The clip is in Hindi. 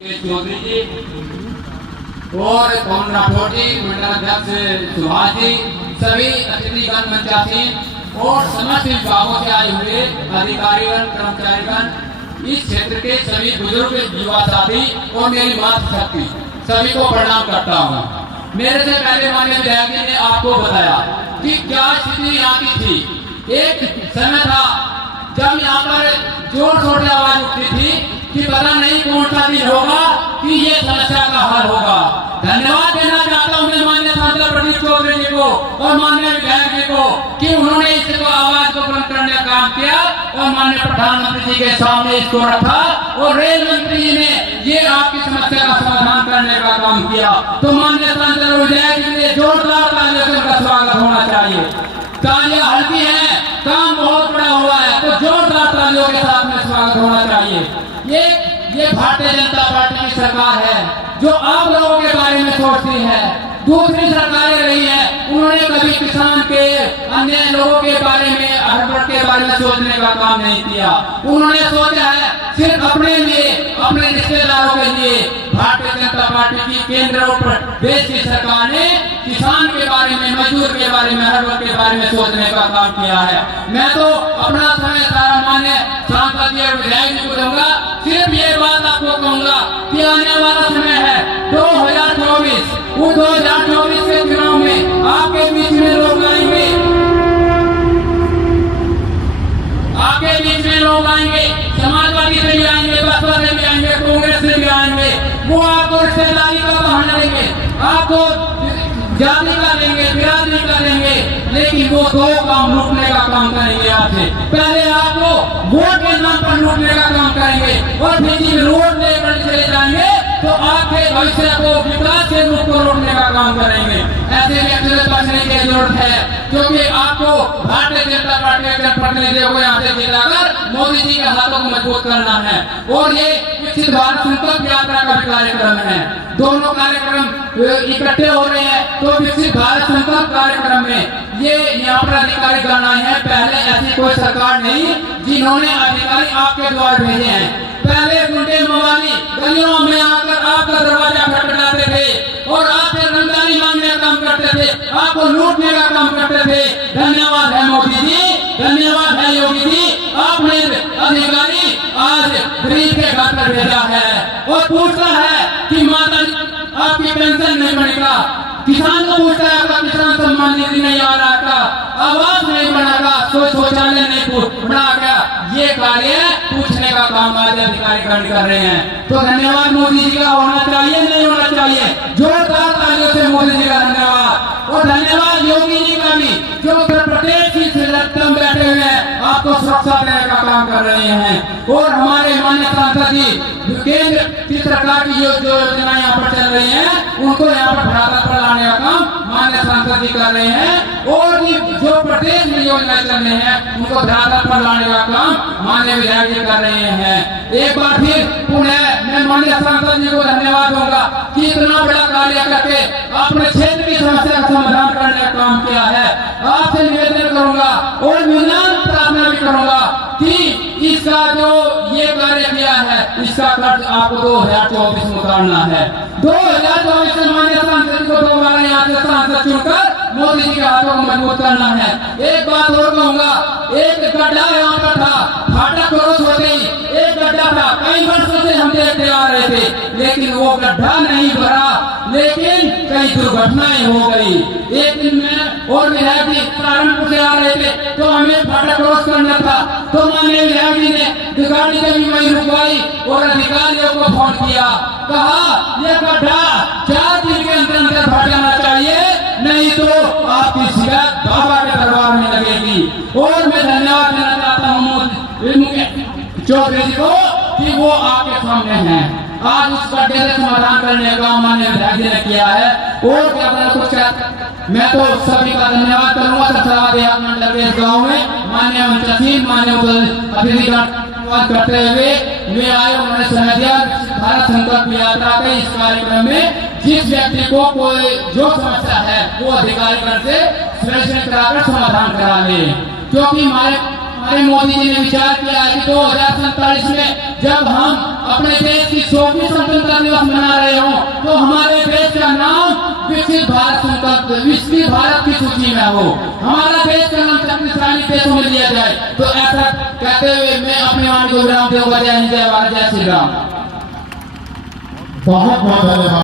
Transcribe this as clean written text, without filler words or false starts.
चौधरी जी और पवन राठौर जी, मंडल अध्यक्ष सुभाष जी, सभी अतिथिगण मंचासीन और समस्त विभागों से आए हुए अधिकारीगण, कर्मचारीगण, इस क्षेत्र के सभी बुजुर्ग, युवा साथी और मेरी मातृशक्ति सभी को प्रणाम करता हूँ। मेरे से पहले माननीय विधायक जी ने आपको बताया कि क्या स्थिति यहाँ की थी। एक समय था जब यहाँ पर जोर शोर से आवाज उठती थी कि पता नहीं कौन सा दिन होगा कि ये समस्या का हल होगा। धन्यवाद देना चाहता हूँ मैं माननीय सांसद प्रदीप चौधरी जी को और माननीय विधायक जी को कि उन्होंने इसको आवाज को बुलंद करने का काम किया और माननीय प्रधानमंत्री जी के सामने इसको रखा और रेल मंत्री जी ने ये आपकी समस्या का समाधान करने का काम किया। तो माननीय सांसद और विधायक जी के जोरदार तालियों से उनका स्वागत होना चाहिए। तालियां हल्की है, काम बहुत बड़ा हुआ है, तो जोरदार तालियों के साथ में स्वागत होना चाहिए। ये भारतीय जनता पार्टी की सरकार है जो आप लोगों के बारे में सोचती है। दूसरी सरकारें रही है, उन्होंने कभी किसान के, अन्य लोगों के बारे में, हड़बड़ के बारे में सोचने का काम नहीं किया। उन्होंने सोचा है सिर्फ अपने लिए, अपने रिश्तेदारों के लिए। भारतीय जनता पार्टी की केंद्र और प्रदेश की सरकार ने किसान के बारे में, मजदूर के बारे में, हड़बड़ के बारे में सोचने का काम किया है। मैं तो अपना समय सारा मान्य सांसद जी और विधायक जी को दूंगा। सिर्फ ये बात आपको कहूंगा कि आने वाला समय है 2024, उस 2024 के चुनाव में आपके बीच में लोग आएंगे, आपके बीच में लोग आएंगे, समाजवादी से भी आएंगे, बसपा से भी आएंगे, कांग्रेस से भी आएंगे। वो आपको रिश्तेदारी का बहाना देंगे, आपको जाति का लेंगे, बिरादरी का लेंगे, लेकिन वो दो काम लूटने का काम करेंगे आपसे। पहले आपको वोट के नाम पर लूटने का काम करेंगे और फिर जब रोड लेकर चले जाएंगे तो आपके भविष्य को, विकास के रूप को लूटने का काम करेंगे। ऐसे व्यक्ति से बचने की जरूरत है, क्योंकि आपको भारतीय जनता पार्टी के प्रतिनिधियों को यहाँ से जिताकर मोदी जी के हाथों को मजबूत करना है। और ये विकसित भारत संकल्प यात्रा का भी कार्यक्रम है। दोनों कार्यक्रम इकट्ठे हो रहे हैं। तो विकसित भारत संकल्प कार्यक्रम में ये यहाँ पर अधिकारी गण आए हैं। पहले ऐसी कोई सरकार नहीं जिन्होंने अधिकारी आपके द्वार भेजे हैं। पहले गुंडे मवाली गलियों में आकर आपका दरवाजा खटखटाते थे और आपसे रंगदारी मांगने का काम करते थे, आपको लूटने का काम करते थे। धन्यवाद है मोदी जी, धन्यवाद है योगी जी, आपने अधिकारी आज गरीब के घर पर भेजा है और पूछता है कि माता आपकी पेंशन नहीं बनेगा। किसान को पूछता है आपका किसान सम्मान निधि नहीं आ रहा का, आवास नहीं बनागा, शौचालय नहीं बनागा। ये कार्य पूछने का काम आज अधिकारी कर रहे हैं। तो धन्यवाद मोदी जी का होना चाहिए, नहीं होना चाहिए। जोरदार तालियों से मोदी जी का धन्यवाद। और धन्यवाद योगी जी का भी, जो उत्तर प्रदेश की सिलसिला में बैठे हुए हैं, आपको सुरक्षा देने का काम कर रहे हैं। और हमारे माननीय सांसद जी केंद्र की सरकार की जो योजना यहाँ पर चल रही है, उनको यहाँ पर धरातल पर लाने का काम माननीय सांसद जी कर रहे हैं। और जो प्रदेश में योजना चल रही है, उनको धरातल पर लाने का काम माननीय विधायक जी कर रहे हैं। एक बार फिर पुनः मैं माननीय सांसद जी को धन्यवाद दूंगा कि इतना बड़ा कार्य करके अपने क्षेत्र की समस्या का समाधान करने का काम किया है। आपसे निवेदन करूंगा और विनम्र प्रार्थना भी करूंगा कि इसका जो ये कार्य किया है, इसका खर्च आपको 2024 में उतारना है। 2024 में माननीय सांसद को दोबारा यहाँ से सांसद चुनकर मोदी जी के हाथों को मजबूत करना है। एक बात और कहूंगा, एक गड्ढा यहाँ पर था, फाटक क्रॉस हो गई, एक गड्ढा था, कई वर्षों से हम देखते आ रहे थे, लेकिन वो गड्ढा नहीं भरा, लेकिन कई दुर्घटनाएं हो गई। एक दिन में और विधायक जी सहारनपुर से आ रहे थे, तो हमें फाटक क्रॉस करना था, तो माननीय विधायक जी ने गाड़ी कभी वहीं रुकवाई और अधिकारियों को फोन किया, कहा यह गड्ढा 4 दिन के अंदर भर जाना चाहिए, नहीं तो आपकी शिकायत बाबा के दरबार में लगेगी। और मैं धन्यवाद देना चाहता हूँ चौधरी जी को कि वो आपके सामने हैं। आज उस गड्ढे से समाधान करने का माननीय विधायक जी ने किया है। और क्या कुछ मैं तो सभी का धन्यवाद करूंगा। देहात मंडल के गाँव में माननीय मंचासीन, माननीय अतिथिगण करते हुए वे आए, उन्होंने समय दिया भारत संकल्प यात्रा के इस कार्यक्रम में। जिस व्यक्ति को कोई जो समस्या है वो अधिकारीगण से सुनिश्चित कराकर समाधान करा ले, क्योंकि हमारे हमारे मोदी जी ने विचार किया है कि 2047 में जब हम अपने देश की 24वीं स्वतंत्रता दिवस मना रहे हो तो हमारे देश का नाम विकसित भारत की सूची में हो, हमारा देश का नाम शक्तिशाली देशों में लिया जाए। तो ऐसा कहते हुए मैं अपने वाणी को विराम दूंगा। जय हिंद, जय भारत, जय श्री राम। बहुत बहुत धन्यवाद।